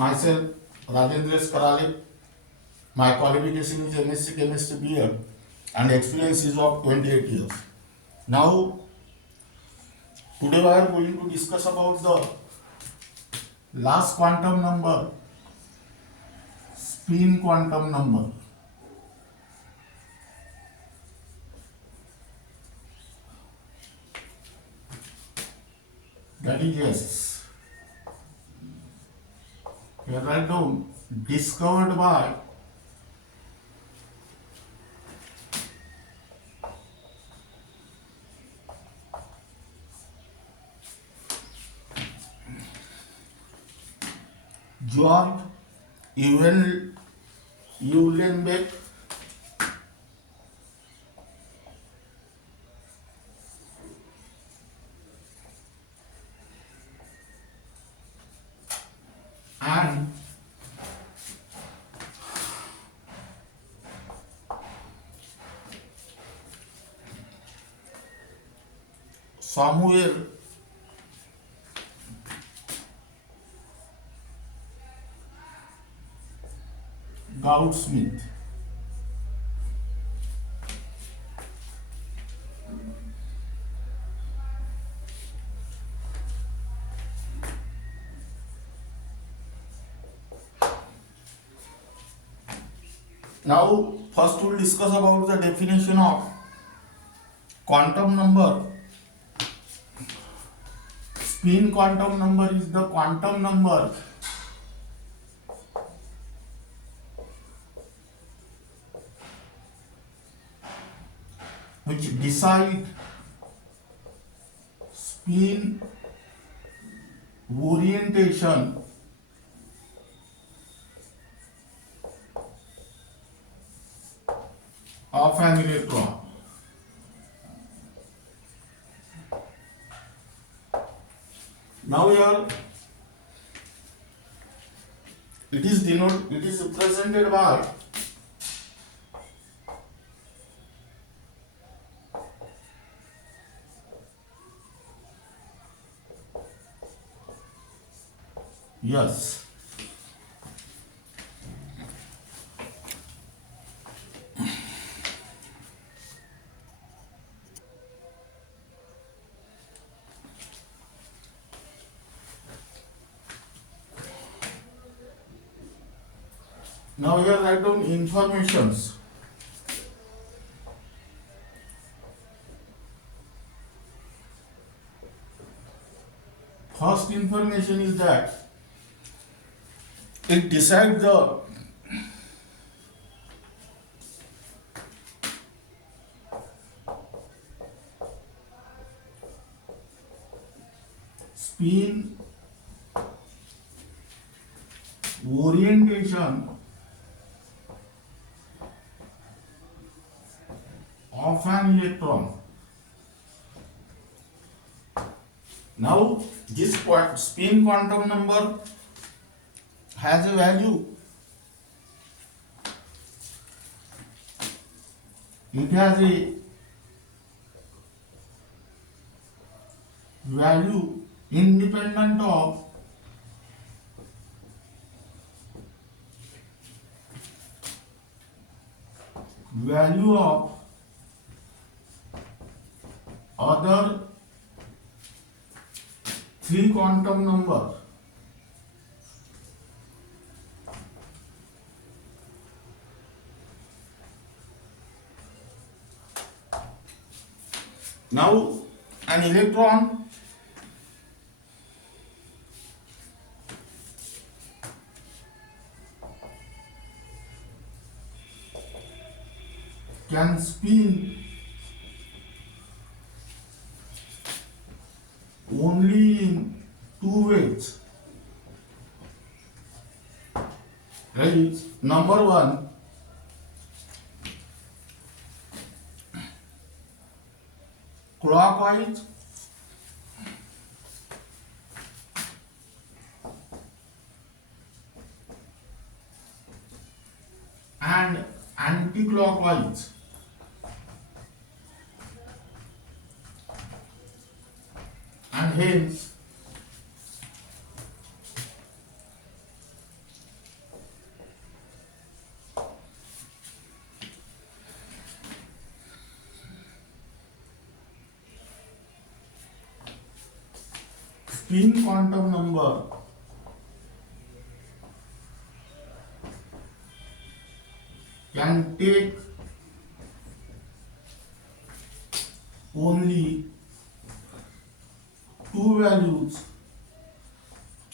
Myself, Rajendra Karale. My qualification is MSc Chemistry BM and experience is of 28 years. Now, today we are going to discuss about the last quantum number, spin quantum number. That is yes. Here write down discovered by George Uhlenbeck and Samuel Goudsmith. Now, first we'll discuss about the definition of quantum number. Spin quantum number is the quantum number which decide spin orientation of an electron. Now here it is represented by yes. Now here write down informations. First information is that it decides the spin orientation of an electron. Now this spin quantum number has a value. It has a value independent of value of other three quantum number. Now an electron can spin only in two ways. That is, number one, clockwise, and anti-clockwise. And hence spin quantum number can take only two values,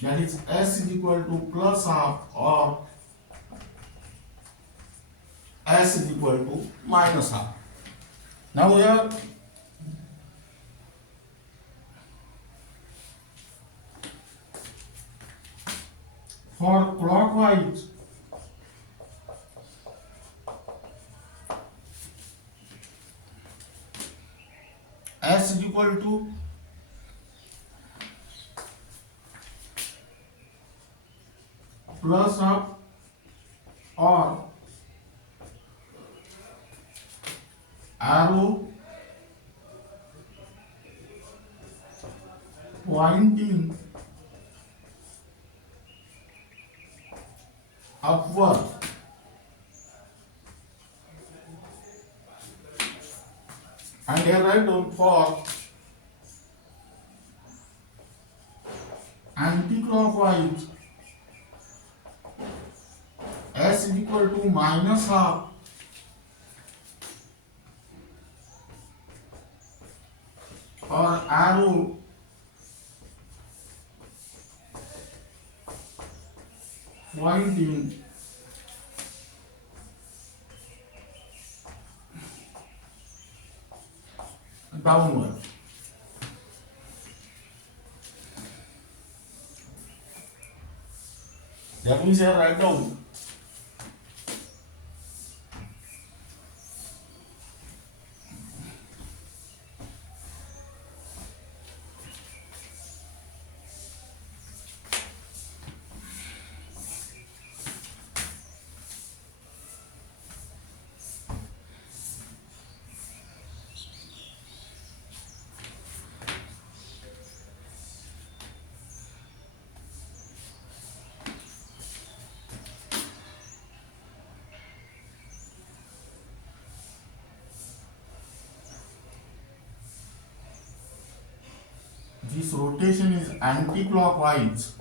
that is s is equal to plus half or s is equal to minus half. Now here for clockwise s is equal to plus half or arrow pointing upward, and here write down for anti-clockwise s is equal to minus half or arrow pointing downward. That means here write down this rotation is anti-clockwise,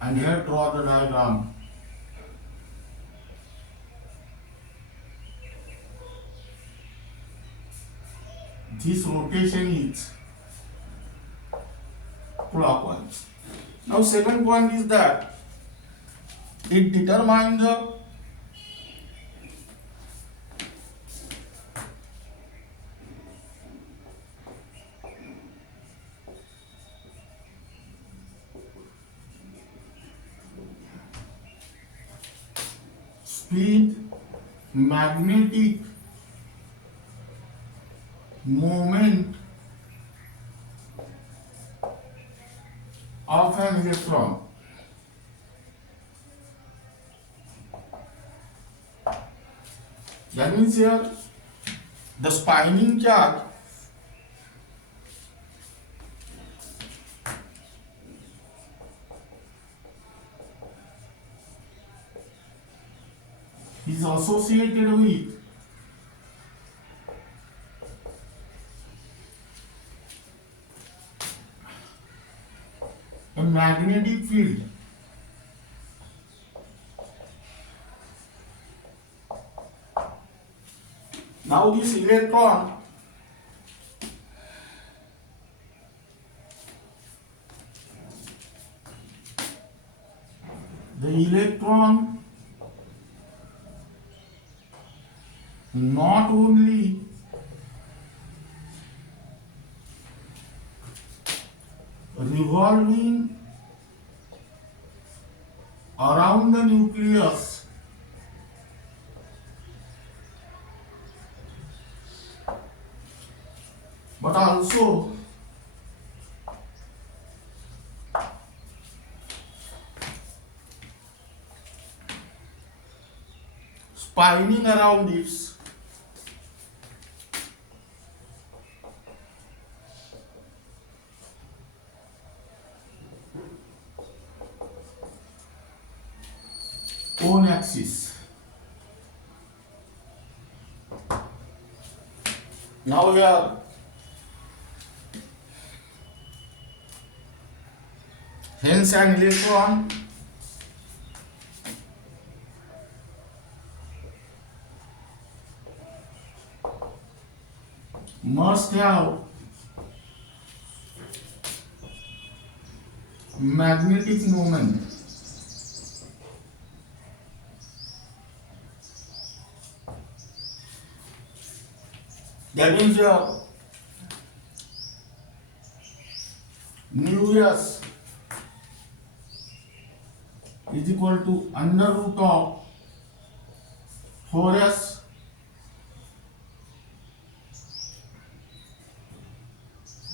and here draw the diagram. This rotation is clockwise. Now second point is that it determines the speed, magnetic moment of an electron. That means here the spinning charge is associated with a magnetic field. Now this electron not only revolving around the nucleus, but also spinning around its own axis. Now here, hence an electron must have magnetic moment. That means your nu s is equal to under root of 4s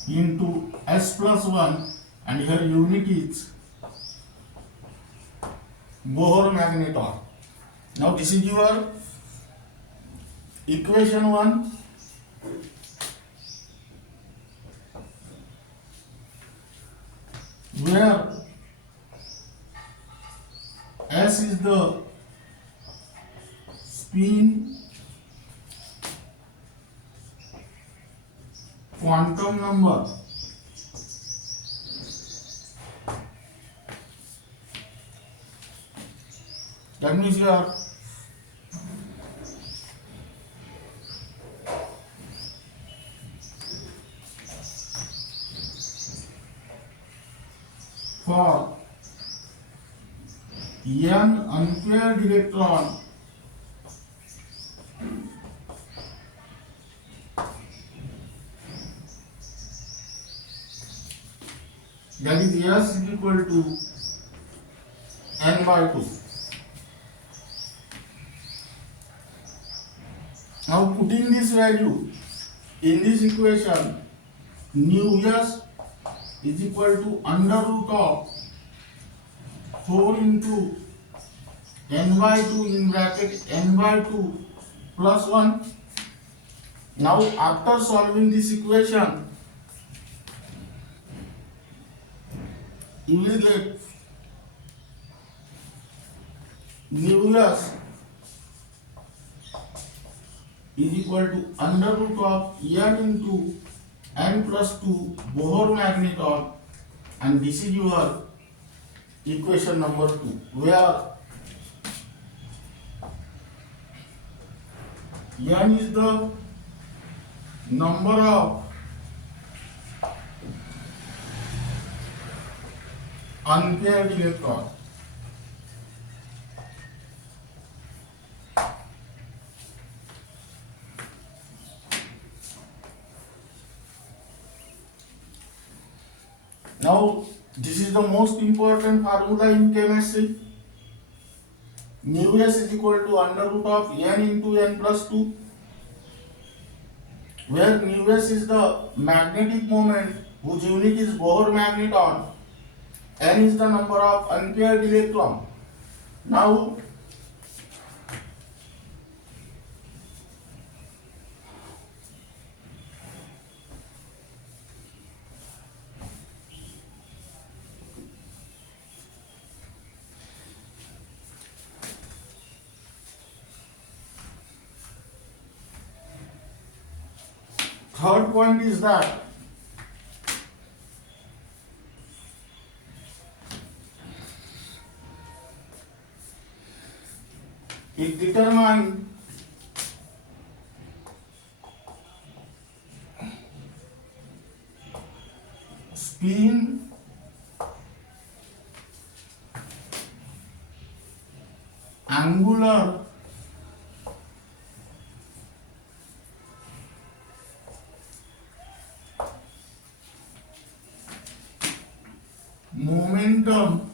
into s plus 1, and here unit is Bohr magneton. Now this is your equation 1. Where S is the spin quantum number, that means here for n unpaired electron that is S is equal to n by 2. Now putting this value in this equation, nu S is equal to under root of 4 into n by 2 in bracket n by 2 plus 1. Now after solving this equation, you will get nu S is equal to under root of n into n plus 2 Bohr magneton, and this is your equation number 2, where n is the number of unpaired electrons. Now this is the most important formula in chemistry. Nu S is equal to under root of n into n plus 2, where nu S is the magnetic moment whose unit is Bohr magneton, n is the number of unpaired electron. Now third point is that it determines spin angular momentum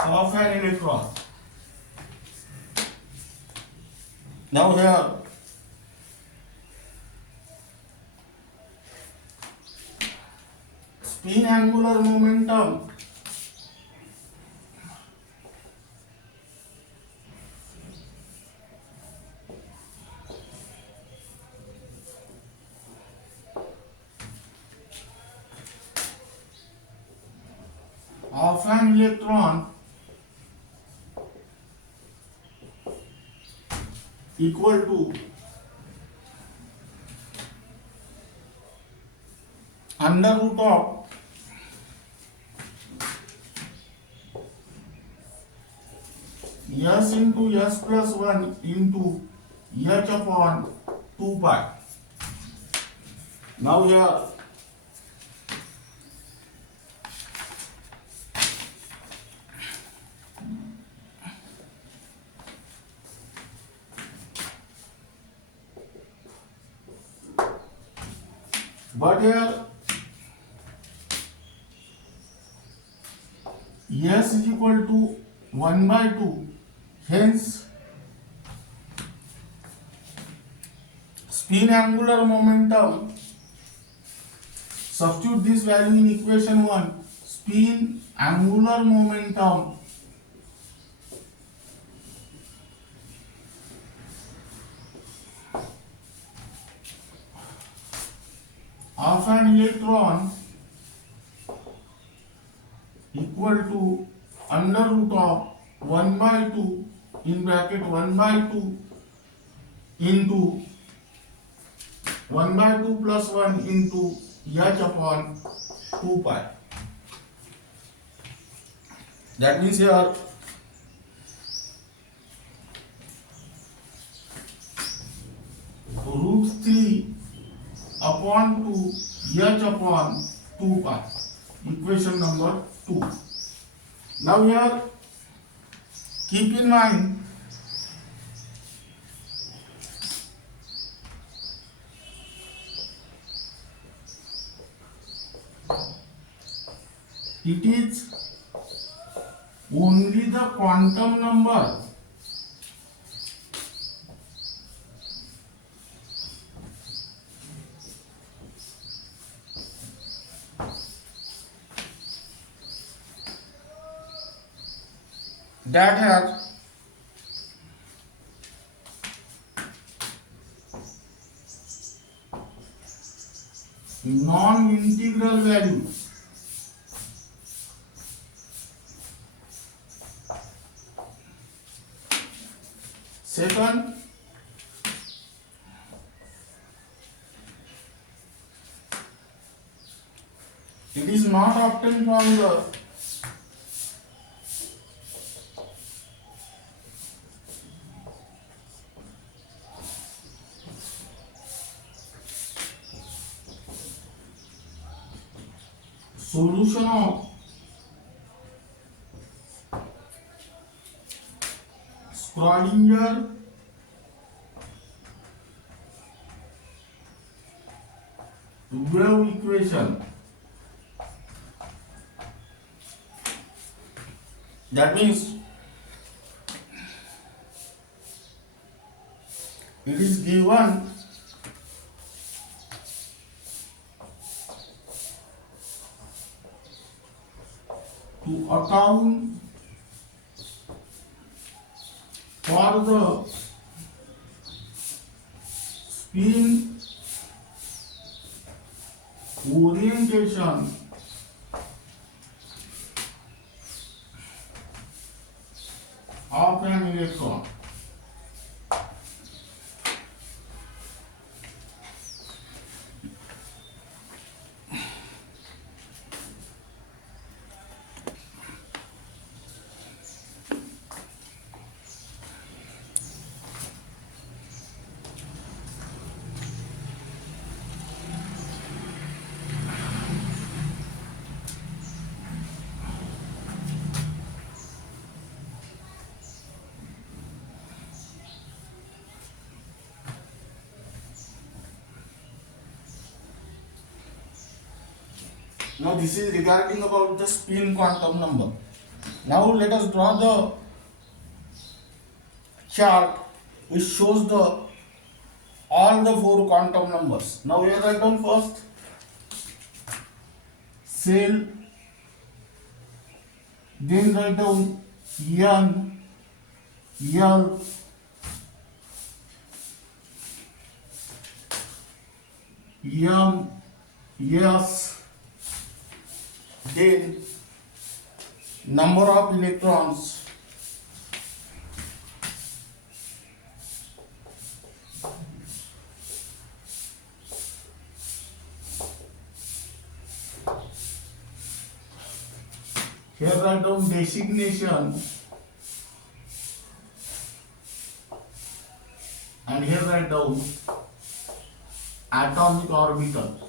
of an electron. Now here spin angular momentum of an electron equal to under root of s into s plus 1 into h upon 2 pi. Now here but here s is equal to 1 by 2, hence spin angular momentum, substitute this value in equation 1, spin angular momentum of an electron equal to under root of 1 by 2 in bracket 1 by 2 into 1 by 2 plus 1 into h upon 2 pi. That means here root 3 upon 2 h upon 2 pi. Equation number 2. Now here keep in mind it is only the quantum number that has non-integral value. Second, it is not obtained from the solution of Schrödinger wave equation. That means it is given to account for the spin orientation of an electron. Now this is regarding about the spin quantum number. Now let us draw the chart which shows the all the four quantum numbers. Now we write down first cell, then write down N, L, M, S, then number of electrons Here write down designation, and here write down atomic orbital.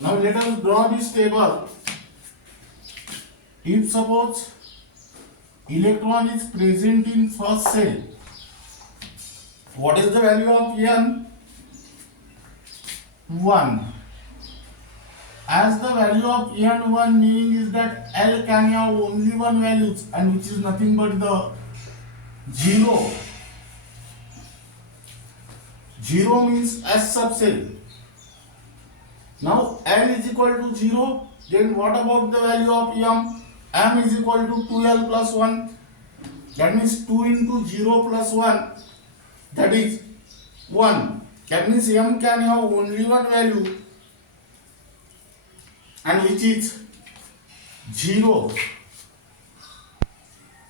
Now let us draw this table. If suppose electron is present in first cell, what is the value of N? 1. As the value of N1 meaning is that L can have only one value, and which is nothing but the 0. 0 means S subcell. Now L is equal to 0, then what about the value of M? M is equal to 2L plus 1, that means 2 into 0 plus 1, that is 1. That means M can have only one value, and which is 0.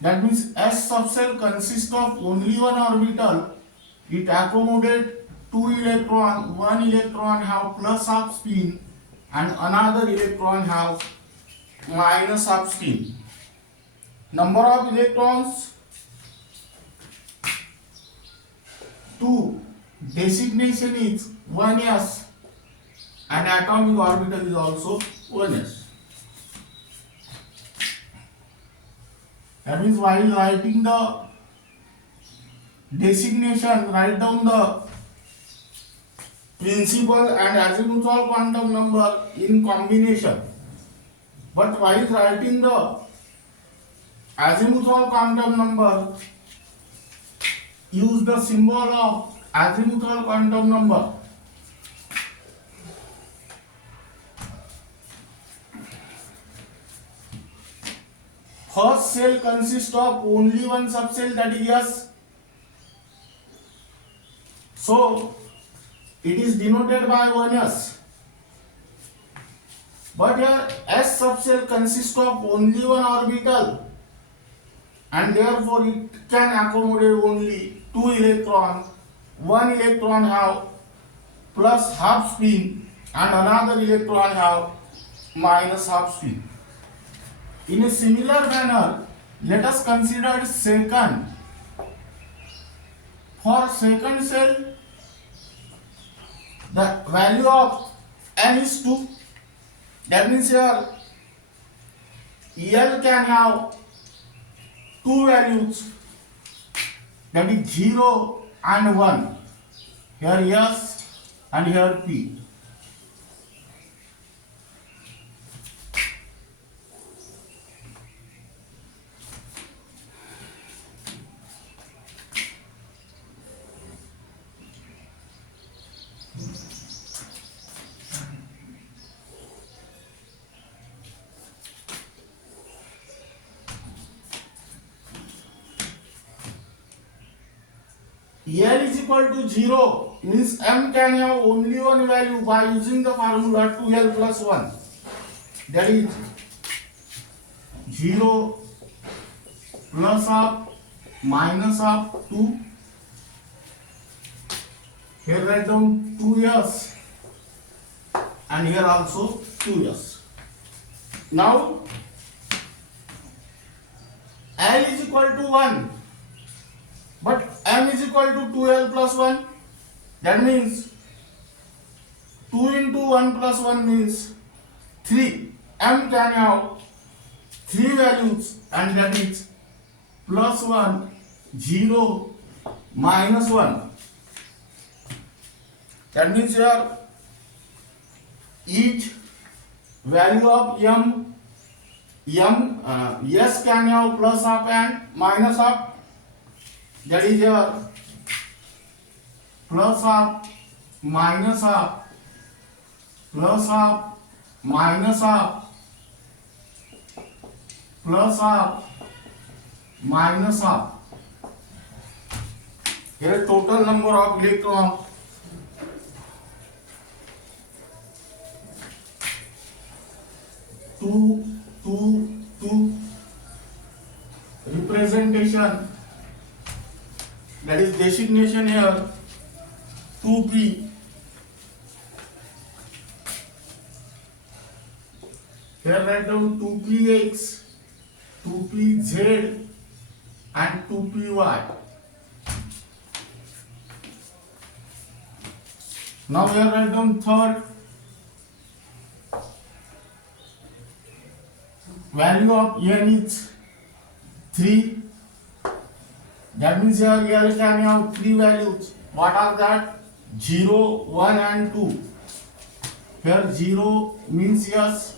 That means S subcell consists of only one orbital. It accommodates 2 electron, one electron have plus half spin and another electron have minus half spin. Number of electrons 2. Designation is 1s and atomic orbital is also 1s. That means while writing the designation, write down the principal and azimuthal quantum number in combination. But while writing the azimuthal quantum number, use the symbol of azimuthal quantum number. First cell consists of only one subcell, that is S. So it is denoted by 1s. But here S subcell consists of only one orbital, and therefore it can accommodate only 2 electrons. One electron have plus half spin and another electron have minus half spin. In a similar manner, let us consider second. For second cell, the value of N is 2. That means here L can have two values, that is 0 and 1. Here S and here P. L is equal to 0 means M can have only one value by using the formula 2L plus 1. That is 0 plus half minus half 2. Here write down 2s and here also 2s. Now L is equal to 1. But M is equal to 2L plus 1. That means 2 into 1 plus 1 means 3 m can have 3 values, and that is +1, 0, -1. That means here each value of yes can have plus up and minus up. That is here plus up, minus up, plus up, minus up, plus up, minus up. Here total number of electrons. Two. Representation, that is designation here 2p. Here write down 2px, 2pz and 2py. Now here write down third. Value of n is 3. That means here L can have 3 values. What are that? 0, 1 and 2. Here 0 means yes,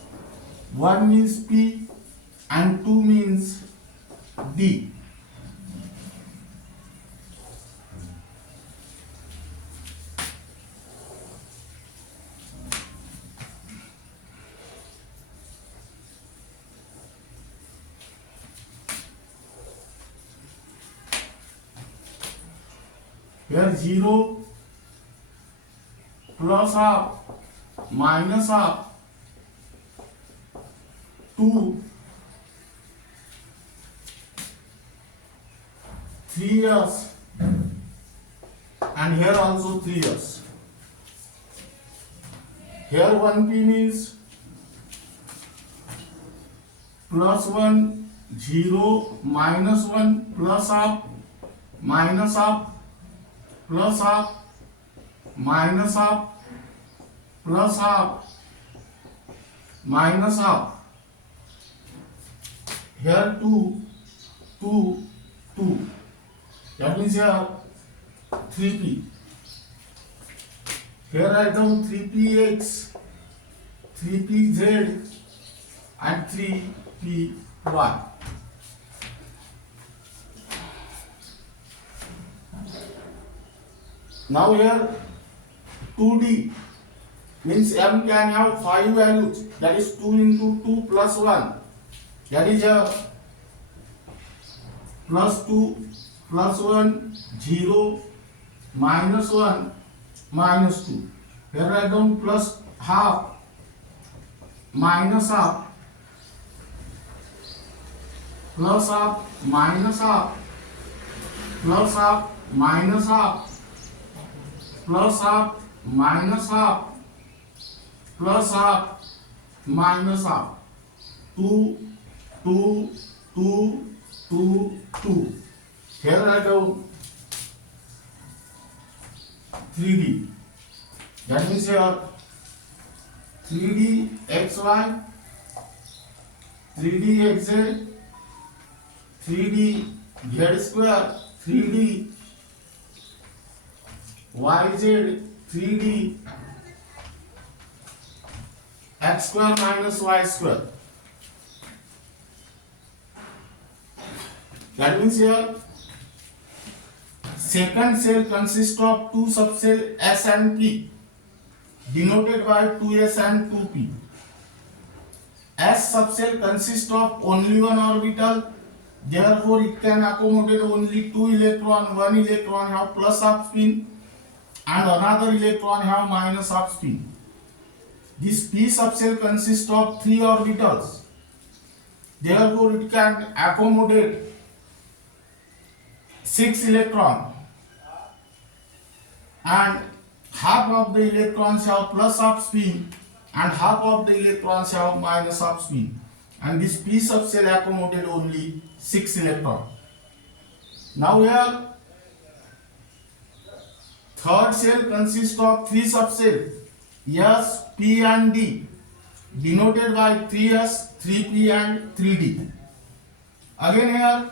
1 means P and 2 means D. Here 0, plus half, minus half, 2, 3 years, and here also 3 years. Here 1p means +1, 0, -1, plus half, minus half, plus half, minus half, plus half, minus half. Here 2, 2, 2. That means here 3p. Here I down 3px, 3pz and 3py. Now here 2d means m can have 5 values, that is 2 into 2 plus 1, that is +2, +1, 0, -1, -2. Here I down plus half, minus half, plus half, minus half, plus half, minus half, plus half, minus half, plus half, minus half. 2, 2, 2, 2, 2. Here I go 3D. That means here 3D xy, 3D xz, 3D z square, 3D yz, 3D x square minus y square. That means here second cell consists of two subcell S and P, denoted by 2s and 2p. S subcell consists of only one orbital, therefore it can accommodate only 2 electrons. One electron have plus half spin and another electron have minus half spin. This p subcell consists of 3 orbitals, therefore it can accommodate 6 electrons, and half of the electrons have plus half spin and half of the electrons have minus half spin, and this p subcell accommodate only 6 electrons. Now here third cell consists of 3 subcells, S, P and D. denoted by 3s, 3p and 3d. Again here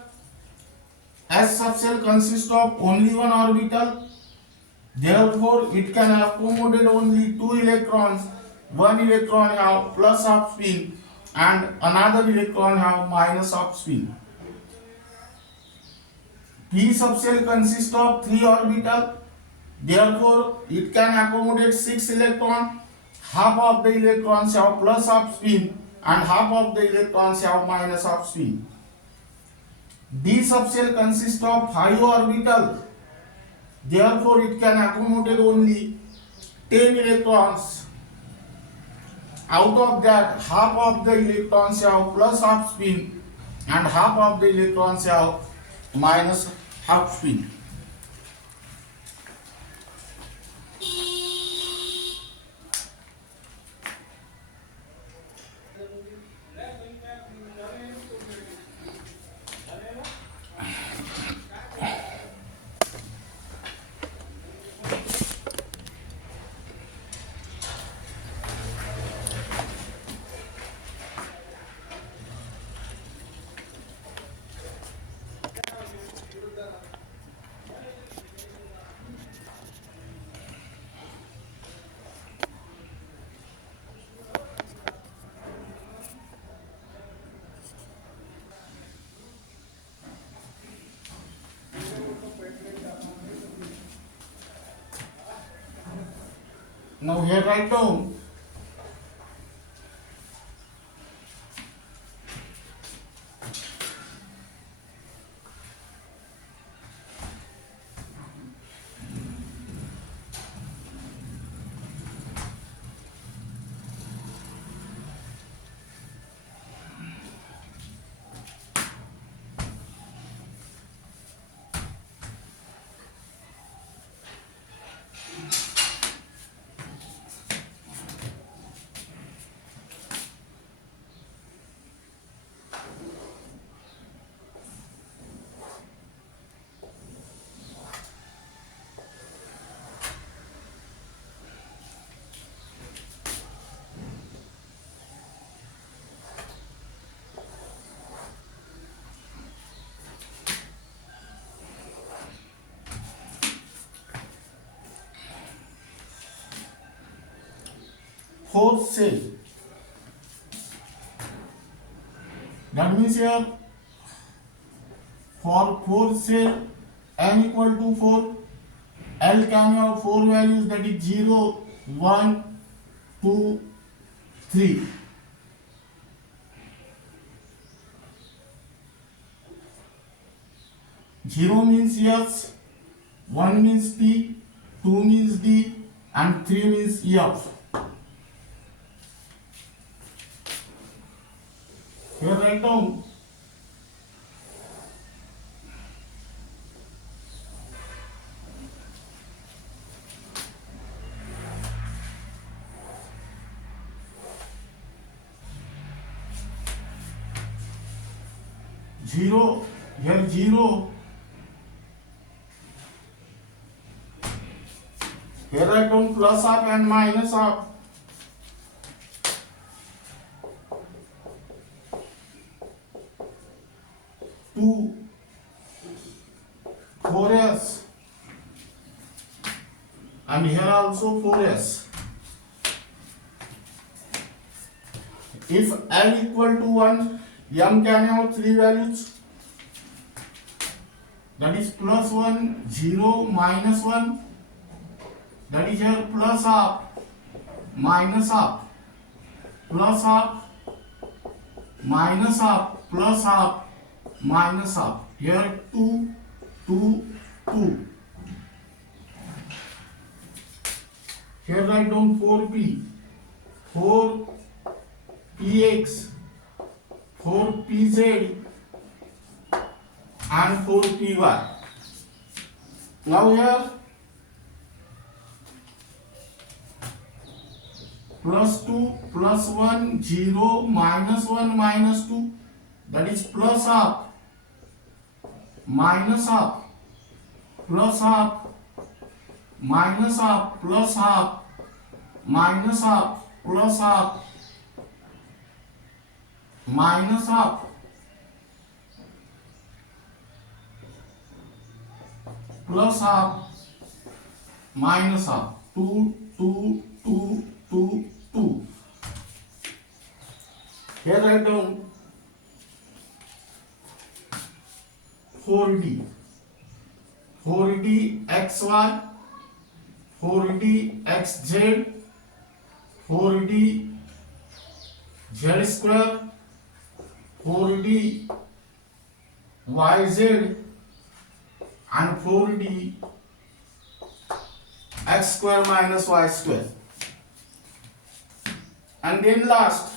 S subshell consists of only one orbital, therefore it can accommodate only two electrons. One electron have plus half spin and another electron have minus half spin. P subshell consists of three orbital, therefore it can accommodate six electrons. Half of the electrons have plus half spin and half of the electrons have minus half spin. D subshell consists of 5 orbitals, therefore it can accommodate only 10 electrons. Out of that, half of the electrons have plus half spin and half of the electrons have minus half spin. Now here write down fourth cell. That means here for fourth cell n equal to 4, L can have 4 values, that is 0, 1, 2, 3. Zero means yes, 1 means P, 2 means D and 3 means F. Here write down zero, here 0, here write down plus half and minus half. 2, 4s and here also 4s. If L equal to 1, M can have 3 values, that is plus 1, 0, minus 1, that is here plus half, minus half, plus half, minus half, plus half, minus half. Here 2, 2, 2. Here write down 4p, 4px, 4pz and 4py. Now here plus 2, plus 1, 0, minus 1, minus 2, that is plus half, minus half, plus half, minus half, plus half, minus half, plus half, minus of plus of minus of 2 2 2 2 2. Here write down 4D 4D xy 4D xz 4D z square 4D yz and 4D x square minus y square. And then last,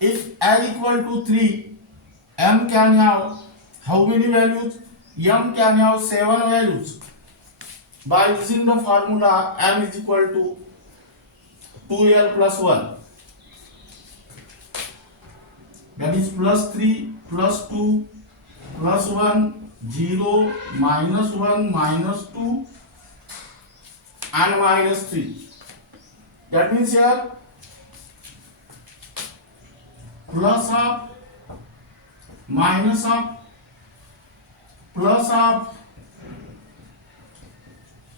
if L equal to 3, M can have how many values? M can have 7 values. By using the formula M is equal to 2L plus 1. That is plus 3, plus 2, plus 1, 0, minus 1, minus 2 and minus 3. That means here plus of minus of plus of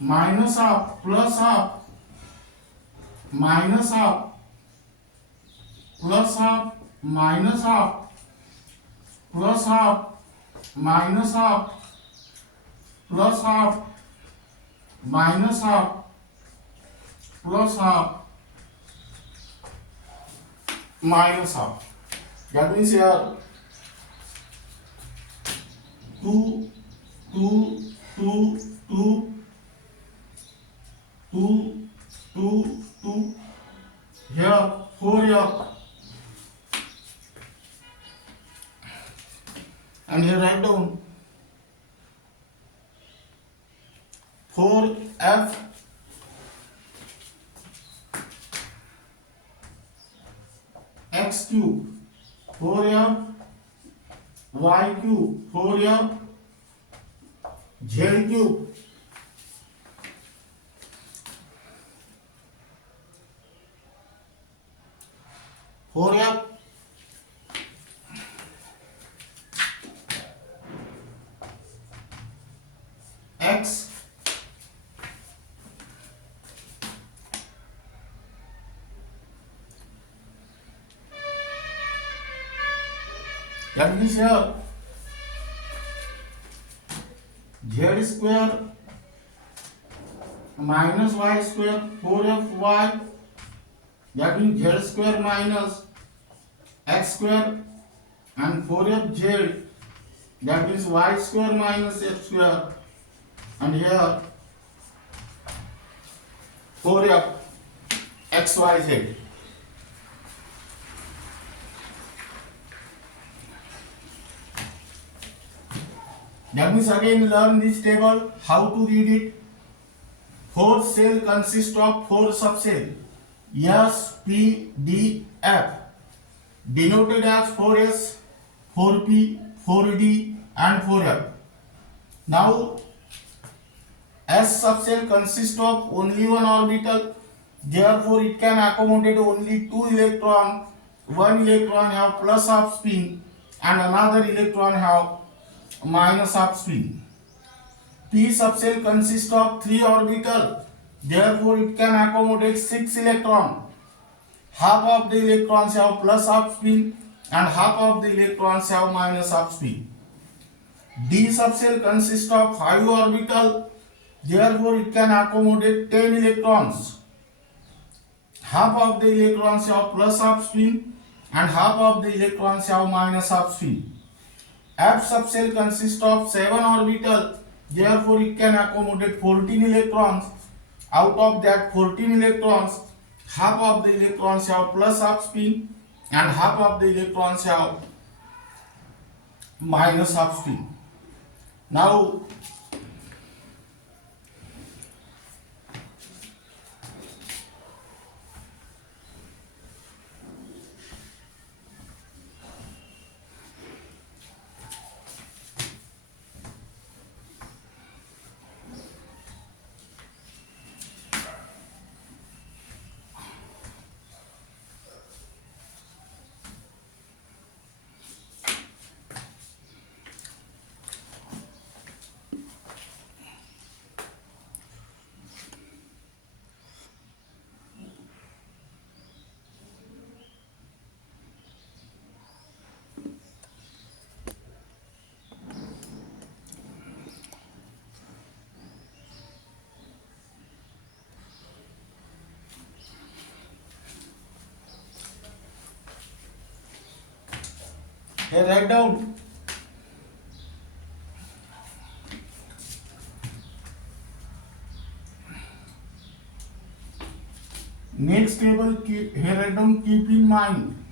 minus of plus of minus of plus of minus of plus of minus of plus of minus of plus of minus of. That means here 2 2 2 2 2 2 2 here 4 here and here write down 4f x cube 4f y cube 4f z cube 4f x that means here z square minus y square 4fy, that means z square minus x square, and 4fz, that means y square minus f square, and here 4f xyz. That means again learn this table, how to read it. 4 cell consists of 4 subcell S, P, D, F, denoted as 4S, 4P, 4D and 4F. Now S subcell consists of only one orbital, therefore it can accommodate only 2 electrons. One electron have plus half spin and another electron have minus half spin. P subcell consists of 3 orbitals, therefore it can accommodate 6 electrons. Half of the electrons have plus half spin and half of the electrons have minus half spin. D subcell consists of 5 orbitals, therefore it can accommodate 10 electrons. Half of the electrons have plus half spin and half of the electrons have minus half spin. F subcell consists of 7 orbitals, therefore it can accommodate 14 electrons. Out of that 14 electrons, half of the electrons have plus half spin and half of the electrons have minus half spin. Now Here write down. Next table, here write down, keep in mind.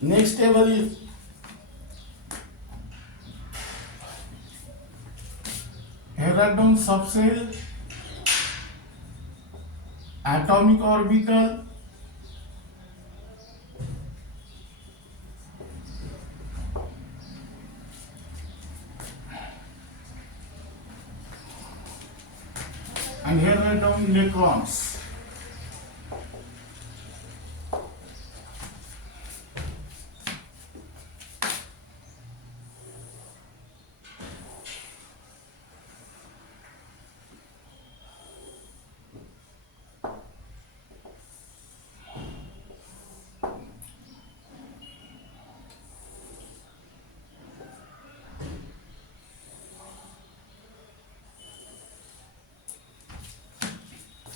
Next table is here write down subcell, atomic orbital, and here write down electrons.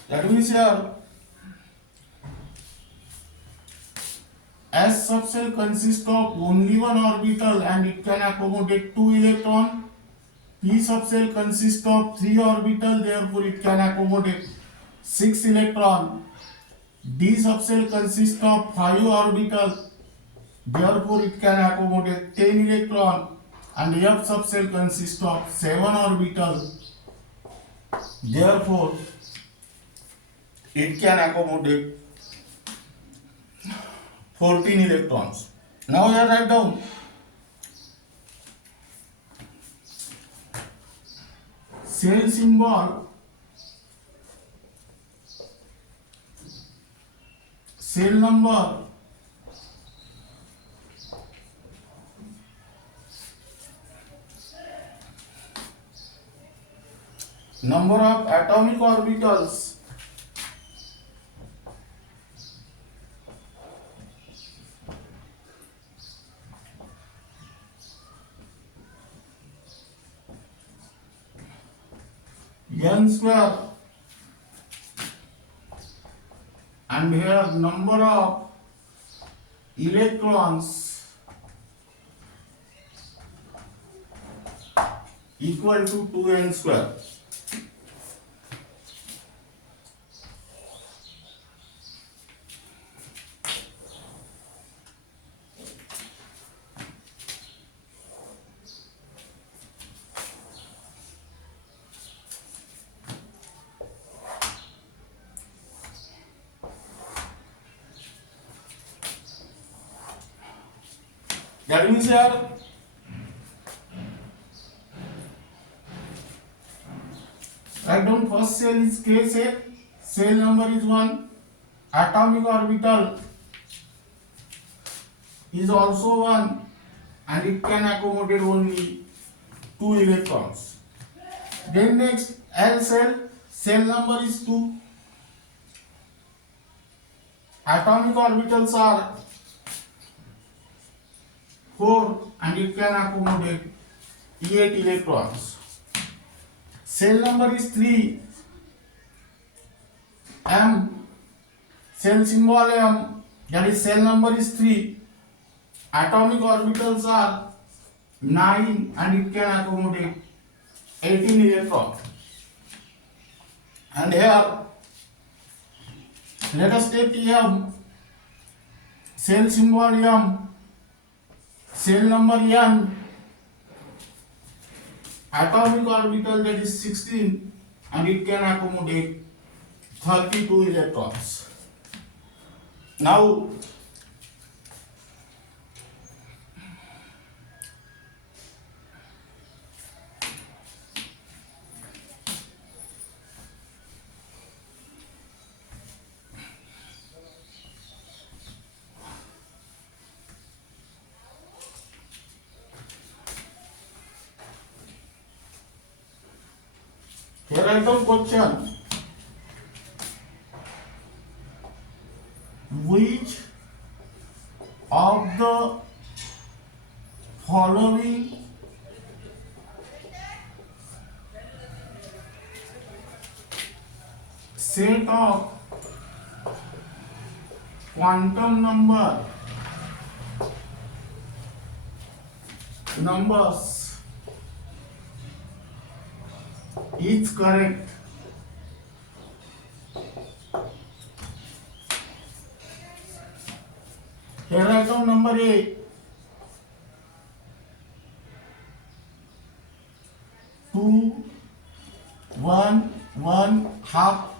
That means here S subcell consists of only one orbital and it can accommodate 2 electrons. P subcell consists of 3 orbitals, therefore it can accommodate 6 electrons. D subcell consists of 5 orbitals, therefore it can accommodate 10 electrons. And F subcell consists of 7 orbitals, therefore it can accommodate 14 electrons. Now here write down cell symbol, cell number, number of atomic orbitals, n square, and here number of electrons equal to 2n square. That means here write down first cell is K cell, cell number is 1, atomic orbital is also 1 and it can accommodate only 2 electrons. Then next L cell, cell number is 2, atomic orbitals are 4 and it can accommodate 8 electrons. Cell number is 3, M, cell symbol M, that is cell number is 3, atomic orbitals are 9 and it can accommodate 18 electrons. And here let us take M, cell symbol M, cell number N, atomic orbital that is 16 and it can accommodate 32 electrons. Now here I come question. Which of the following set of quantum numbers is correct. Here I come number 8. 2, 1, 1, half.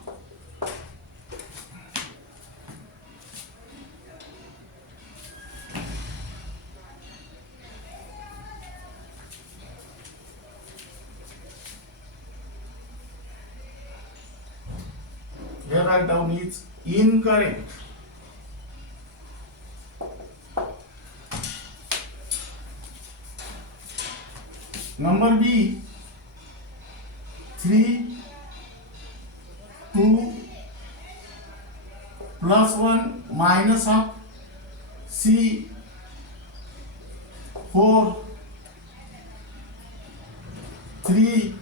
Here write down is incorrect. Number B, 3, 2, plus 1 minus half. C, 4, 3,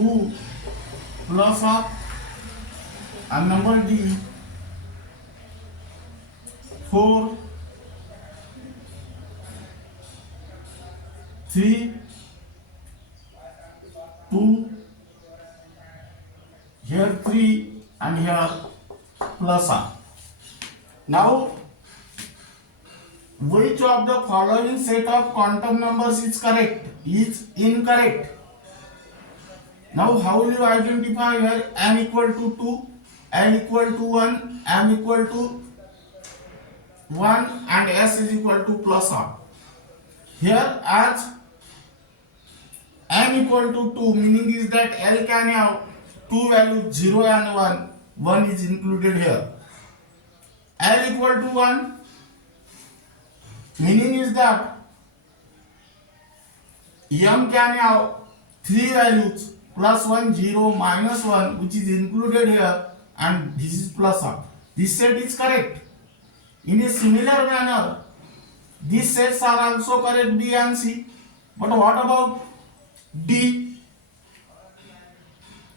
2 plus half. And number D, 4, 3, 2, here 3 and here plus half. Now, which of the following set of quantum numbers is correct? Is incorrect. Now, how will you identify here? M equal to 2, N equal to 1, M equal to 1 and S is equal to plus half. Here as M equal to 2, meaning is that L can have two values 0 and 1. 1 is included here. L equal to 1, meaning is that M can have three values plus 1, 0, minus 1, which is included here, and this is plus half. This set is correct. In a similar manner, these sets are also correct, B and C. But what about D?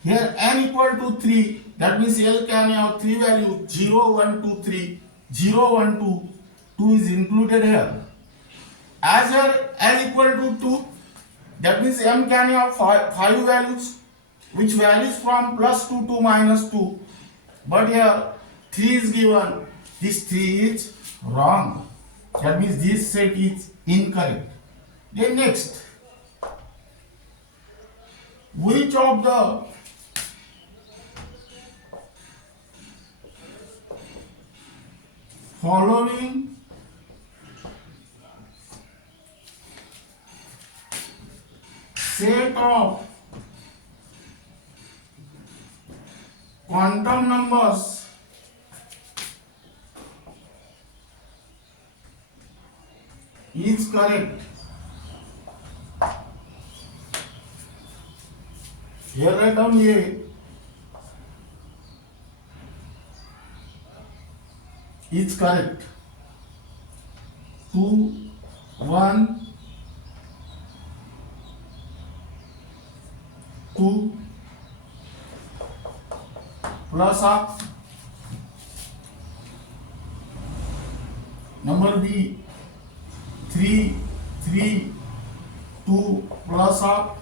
Here n equal to 3, that means L can have three values 0, 1, 2, 3, 0, 1, 2, 2 is included here. As here L equal to 2, that means M can have five values, which varies from plus 2 to minus 2. But here 3 is given, this 3 is wrong. That means this set is incorrect. Then next, which of the following set of quantum numbers is correct? Here write down A is correct. 2, 1, 2 plus half. Number B, 3, 3, 2 plus half.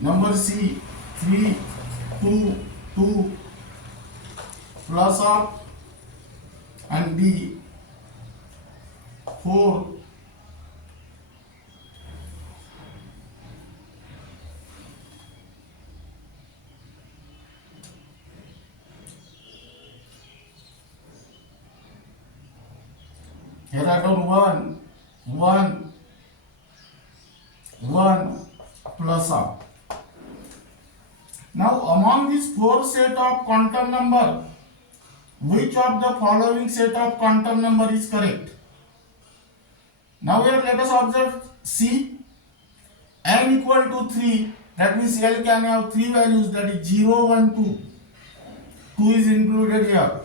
Number C, 3, 2, 2 plus half. And D, 4, 1, 1, 1 plus half. Now among these four set of quantum number, which of the following set of quantum number is correct? Now here let us observe C. N equal to 3, that means L can have three values, that is 0, 1, 2. 2 is included here.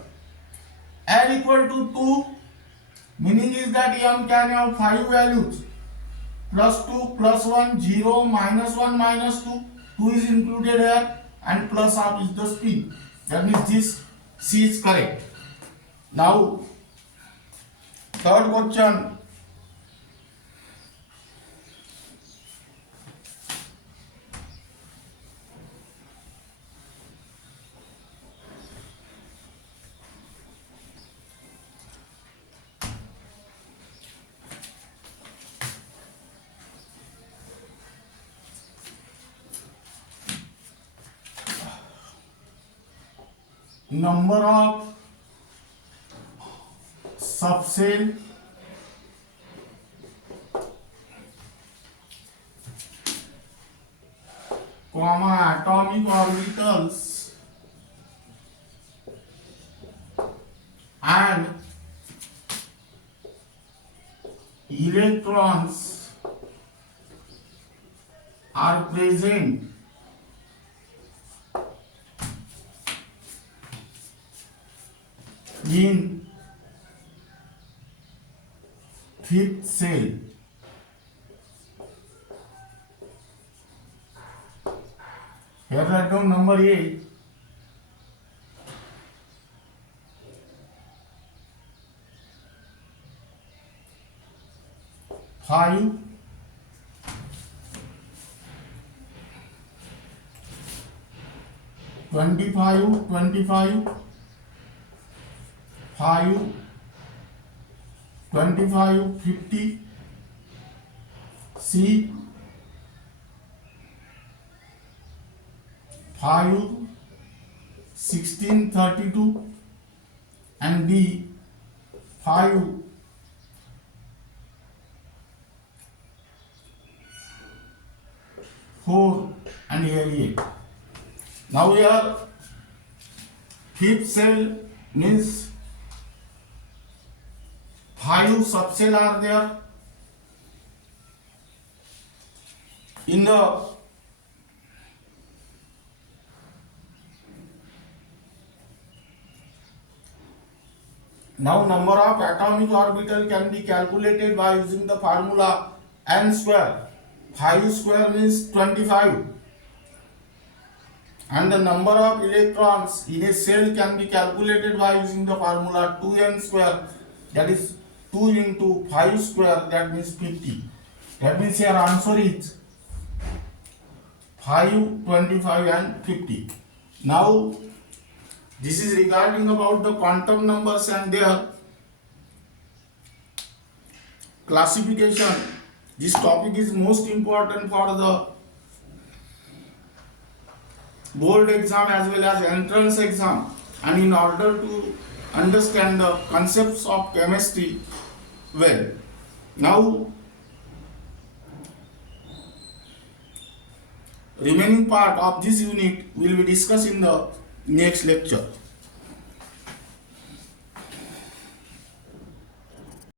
L equal to 2, meaning is that M can have five values, plus 2, plus 1, 0, minus 1, minus 2. 2 is included here and plus half is the speed. That means this C is correct. Now third question. Number of subshell atomic orbitals and electrons are present in fifth cell. Here write down number 8. Five, 25, 25, 5, 25, 50, C, 5, 16, 32, and D, 5, 4, and here 8. Now here fifth cell means 5 subcell are there. In the now number of atomic orbital can be calculated by using the formula n square. 5 square means 25. And the number of electrons in a cell can be calculated by using the formula 2n square, that is 2 into 5 square, that means 50. That means your answer is 5, 25 and 50. Now this is regarding about the quantum numbers and their classification. This topic is most important for the board exam as well as entrance exam, and in order to understand the concepts of chemistry well. Now remaining part of this unit will be discussed in the next lecture.